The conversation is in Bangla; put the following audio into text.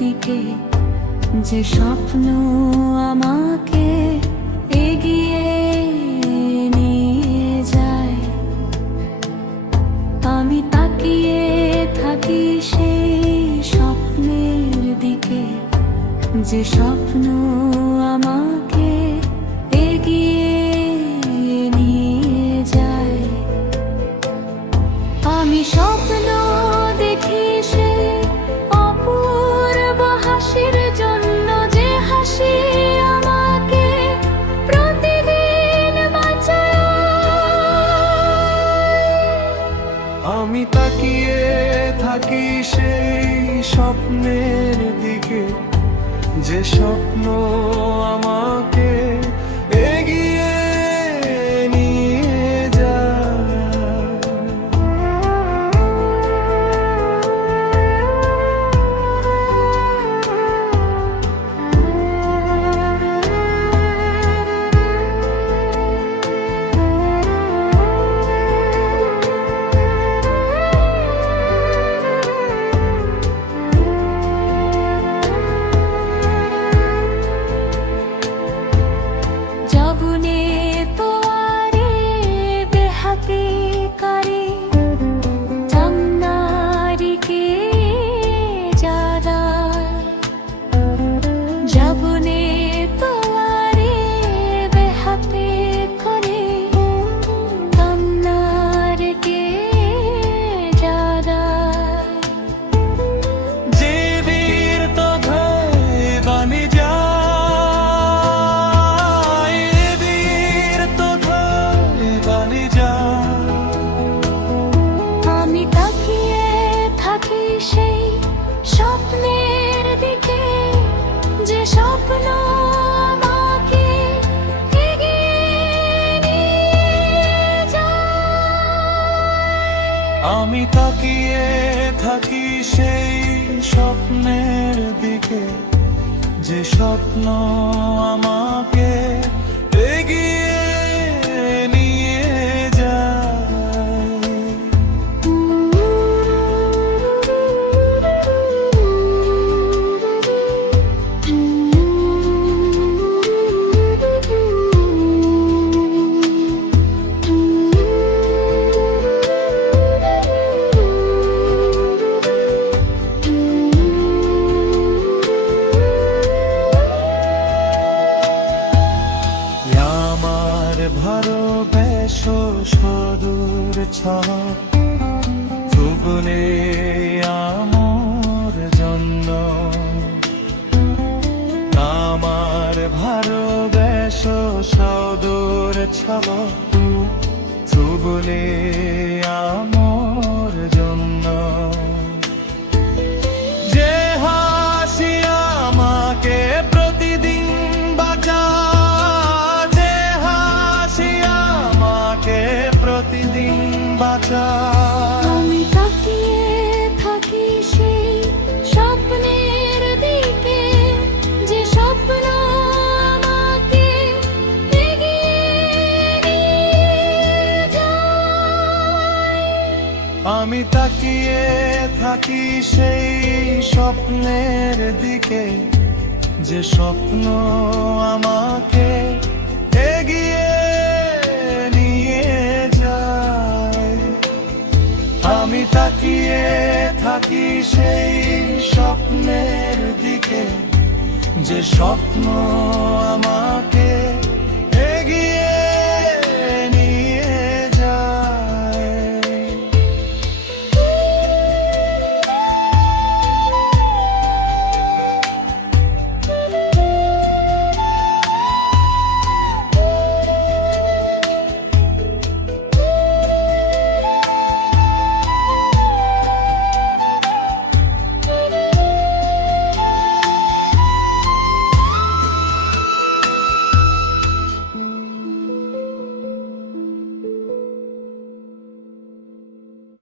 দিকে, যে স্বপ্ন আমাকে এগিয়ে নিয়ে যায়। আমি তাকিয়ে থাকি সেই স্বপ্নের দিকে, যে স্বপ্ন আমাকে এগিয়ে নিয়ে যায়। আমি স্বপ্ন দেখি সেই অপূর্ব হাসির জন্য, যে হাসি আমাকে প্রতিদিন বাঁচায়। আমি তাকিয়ে থাকি সেই স্বপ্নের দিকে, যে স্বপ্ন আমাকে এগিয়ে নিয়ে যায়। জবনে তোয়ারে বেহাতি কারি জামনারিকে যারা, জবনে তোয়ারে বেহাতি করে জামনারিকে যারা। যে বীর তোধায় বানি যায়, বীর তোধায় বানি যায়। আমি তাকিয়ে থাকি সেই স্বপ্নের দিকে, যে স্বপ্ন আমাকে এগিয়ে নিয়ে যায়। আমি তাকিয়ে থাকি সেই স্বপ্নের দিকে, যে স্বপ্ন আমাকে এগিয়ে নিয়ে যায়। আমার ভালোবেস সদূর ছাপ ভুবনে আমার জন্য। আমার ভালোবেস সদূর ছাপ ভুবনে আমার জন্য। যে হাসি আমাকে প্রতিদিন বাঁচায়, যে হাসি আমাকে প্রতিদিন বাঁচায়। আমি তাকিয়ে থাকি সেই স্বপ্নের দিকে, যে স্বপ্ন আমাকে এগিয়ে নিয়ে যায়। আমি তাকিয়ে থাকি সেই স্বপ্নের দিকে, যে স্বপ্ন আমাকে এগিয়ে নিয়ে যায়। আমি তাকিয়ে থাকি সেই স্বপ্নের দিকে, যে স্বপ্ন আমাকে